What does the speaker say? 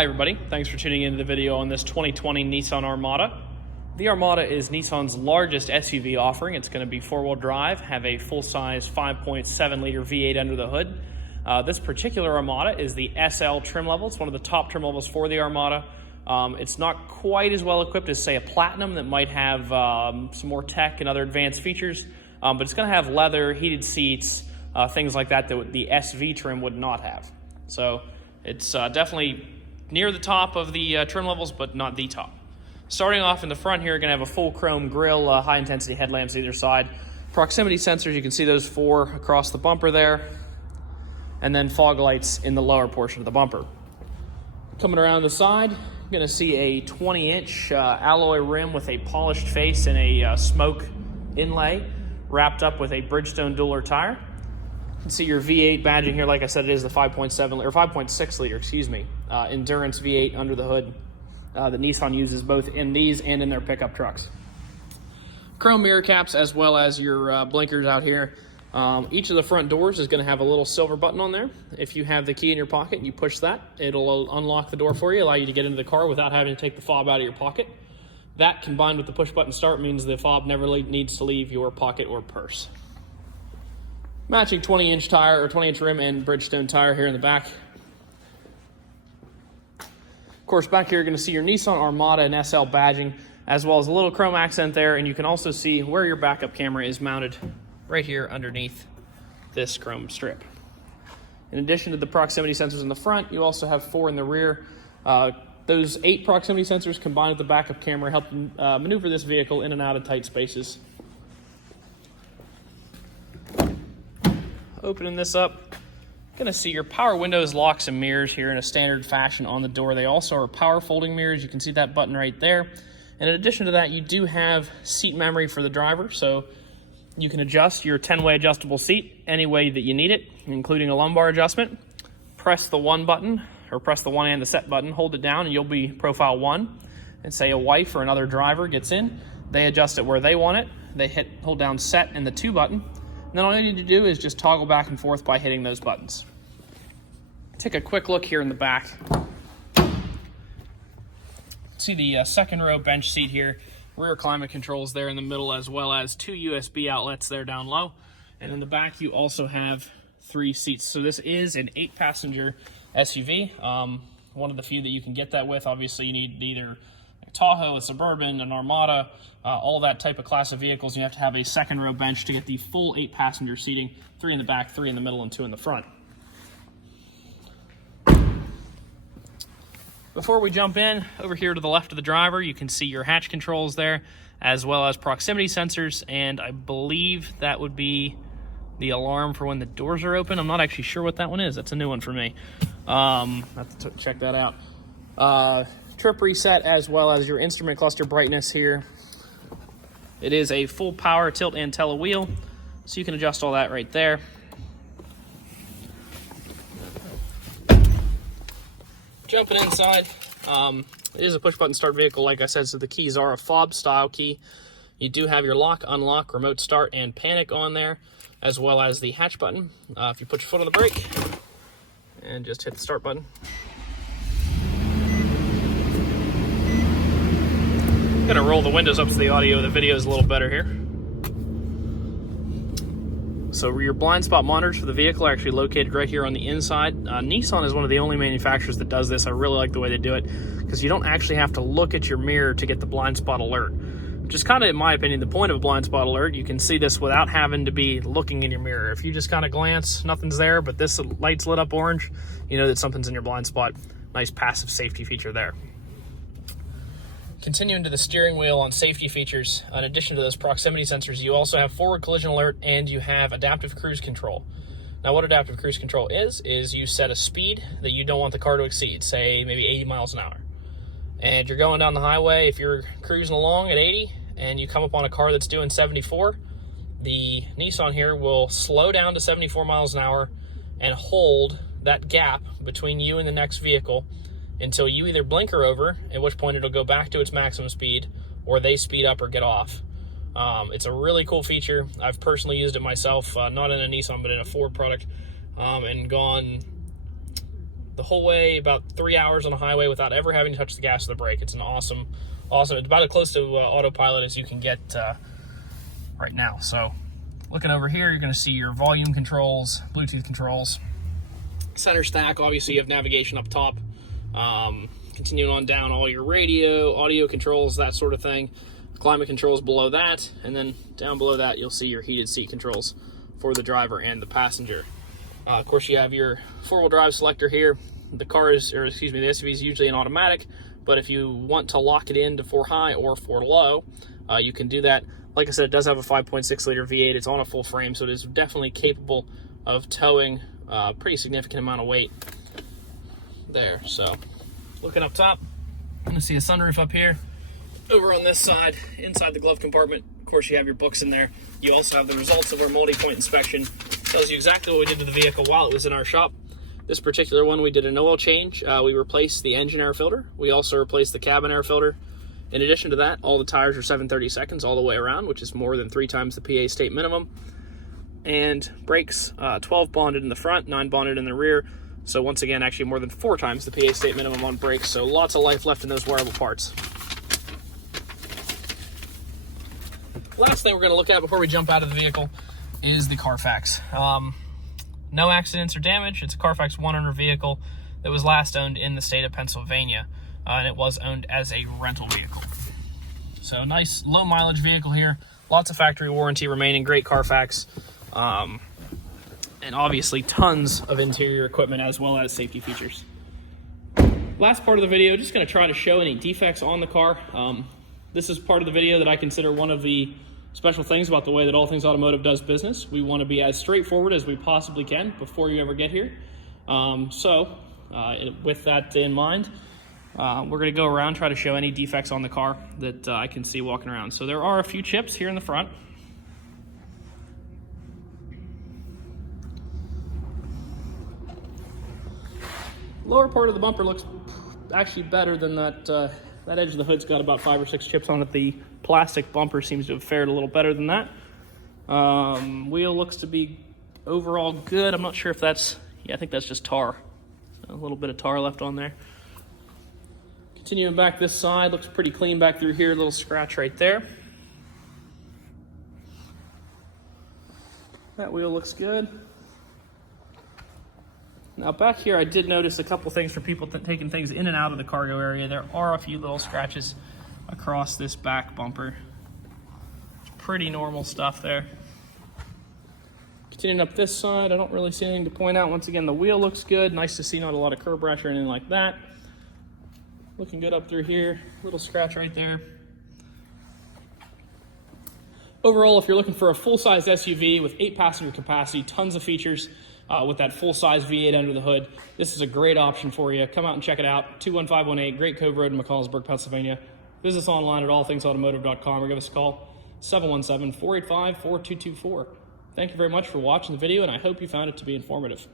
Hi everybody, thanks for tuning into the video on this 2020 Nissan Armada. The Armada is Nissan's largest SUV offering. It's going to be four-wheel drive, have a full-size 5.7 liter V8 under the hood. This particular Armada is the SL trim level. It's one of the top trim levels for the Armada. It's not quite as well equipped as, say, a Platinum that might have some more tech and other advanced features, but it's going to have leather, heated seats, things like that that the SV trim would not have. So it's definitely near the top of the trim levels, but not the top. Starting off in the front here, you're going to have a full chrome grille, high-intensity headlamps either side. Proximity sensors, you can see those four across the bumper there. And then fog lights in the lower portion of the bumper. Coming around the side, you're going to see a 20-inch alloy rim with a polished face and a smoke inlay wrapped up with a Bridgestone dual tire. You can see your V8 badging here. Like I said, it is the 5.6 liter, endurance V8 under the hood that Nissan uses both in these and in their pickup trucks. Chrome mirror caps as well as your blinkers out here. Each of the front doors is going to have a little silver button on there. If you have the key in your pocket and you push that, it'll unlock the door for you, allow you to get into the car without having to take the fob out of your pocket. That combined with the push button start means the fob never needs to leave your pocket or purse. Matching 20-inch tire or 20-inch rim and Bridgestone tire here in the back. Of course, back here you're going to see your Nissan Armada and SL badging, as well as a little chrome accent there, and you can also see where your backup camera is mounted right here underneath this chrome strip. In addition to the proximity sensors in the front, you also have four in the rear. Those 8 proximity sensors combined with the backup camera help maneuver this vehicle in and out of tight spaces. Opening this up, you're gonna see your power windows, locks, and mirrors here in a standard fashion on the door. They also are power folding mirrors. You can see that button right there. And in addition to that, you do have seat memory for the driver, so you can adjust your 10-way adjustable seat any way that you need it, including a lumbar adjustment. Press the 1 button, or press the 1 and the set button, hold it down, and you'll be profile 1. And say a wife or another driver gets in, they adjust it where they want it. They hold down set and the 2 button. And then all you need to do is just toggle back and forth by hitting those buttons. Take a quick look here in the back. See the second row bench seat here. Rear climate controls there in the middle, as well as 2 USB outlets there down low. And in the back, you also have 3 seats. So this is an 8-passenger SUV. One of the few that you can get that with. Obviously, you need either a Tahoe, a Suburban, an Armada, all that type of class of vehicles. You have to have a second row bench to get the full 8-passenger seating. 3 in the back, 3 in the middle, and 2 in the front. Before we jump in, over here to the left of the driver, you can see your hatch controls there, as well as proximity sensors, and I believe that would be the alarm for when the doors are open. I'm not actually sure what that one is. That's a new one for me. I have to check that out. Trip reset, as well as your instrument cluster brightness here. It is a full power tilt and tele wheel, so you can adjust all that right there. Jumping inside, it is a push-button start vehicle, like I said, so the keys are a fob-style key. You do have your lock, unlock, remote start, and panic on there, as well as the hatch button. If you put your foot on the brake and just hit the start button. I'm gonna roll the windows up so the audio, the video is a little better here. So your blind spot monitors for the vehicle are actually located right here on the inside. Nissan is one of the only manufacturers that does this. I really like the way they do it, because you don't actually have to look at your mirror to get the blind spot alert, which is kind of, in my opinion, the point of a blind spot alert. You can see this without having to be looking in your mirror. If you just kind of glance, nothing's there, but this light's lit up orange, you know that something's in your blind spot. Nice passive safety feature there. Continuing to the steering wheel on safety features, in addition to those proximity sensors, you also have forward collision alert and you have adaptive cruise control. Now what adaptive cruise control is you set a speed that you don't want the car to exceed, say maybe 80 miles an hour. And you're going down the highway, if you're cruising along at 80 and you come up on a car that's doing 74, the Nissan here will slow down to 74 miles an hour and hold that gap between you and the next vehicle until you either blinker over, at which point it'll go back to its maximum speed, or they speed up or get off. It's a really cool feature. I've personally used it myself, not in a Nissan, but in a Ford product, and gone the whole way, about 3 hours on a highway without ever having to touch the gas or the brake. It's an awesome, it's about as close to autopilot as you can get right now. So looking over here, you're going to see your volume controls, Bluetooth controls, center stack. Obviously you have navigation up top. Continuing on down, all your radio, audio controls, that sort of thing. Climate controls below that, and then down below that you'll see your heated seat controls for the driver and the passenger. Of course, you have your four-wheel drive selector here. The SUV is usually an automatic, but if you want to lock it into 4 high or 4 low, you can do that. Like I said, it does have a 5.6 liter V8. It's on a full frame, so it is definitely capable of towing a pretty significant amount of weight there. So looking up top, I'm gonna see a sunroof up here. Over on this side, inside the glove compartment, of course, you have your books in there. You also have the results of our multi-point inspection. Tells you exactly what we did to the vehicle while it was in our shop. This particular one, we did an oil change. We replaced the engine air filter. We also replaced the cabin air filter. In addition to that, all the tires are 7/32 all the way around, which is more than 3 times the PA state minimum. And brakes, 12 bonded in the front, 9 bonded in the rear. So once again, actually more than 4 times the PA state minimum on brakes. So lots of life left in those wearable parts. Last thing we're going to look at before we jump out of the vehicle is the CarFax. No accidents or damage. It's a CarFax one-owner vehicle that was last owned in the state of Pennsylvania, and it was owned as a rental vehicle. So nice low mileage vehicle here. Lots of factory warranty remaining. Great CarFax. And obviously tons of interior equipment as well as safety features. Last part of the video, just going to try to show any defects on the car. This is part of the video that I consider one of the special things about the way that All Things Automotive does business. We want to be as straightforward as we possibly can before you ever get here. With that in mind, we're going to go around, try to show any defects on the car that I can see walking around. So there are a few chips here in the front. Lower part of the bumper looks actually better than that. That edge of the hood's got about 5 or 6 chips on it. The plastic bumper seems to have fared a little better than that. Wheel looks to be overall good. I'm not sure if that's, I think that's just tar. A little bit of tar left on there. Continuing back this side, looks pretty clean back through here. A little scratch right there. That wheel looks good. Now back here, I did notice a couple things for people taking things in and out of the cargo area. There are a few little scratches across this back bumper. Pretty normal stuff there. Continuing up this side, I don't really see anything to point out. Once again, the wheel looks good. Nice to see, not a lot of curb rash or anything like that. Looking good up through here. Little scratch right there. Overall, if you're looking for a full-size SUV with 8 passenger capacity, tons of features, with that full-size V8 under the hood, this is a great option for you. Come out and check it out. 21518 Great Cove Road in McCallsburg, Pennsylvania. Visit us online at allthingsautomotive.com or give us a call, 717-485-4224. Thank you very much for watching the video, and I hope you found it to be informative.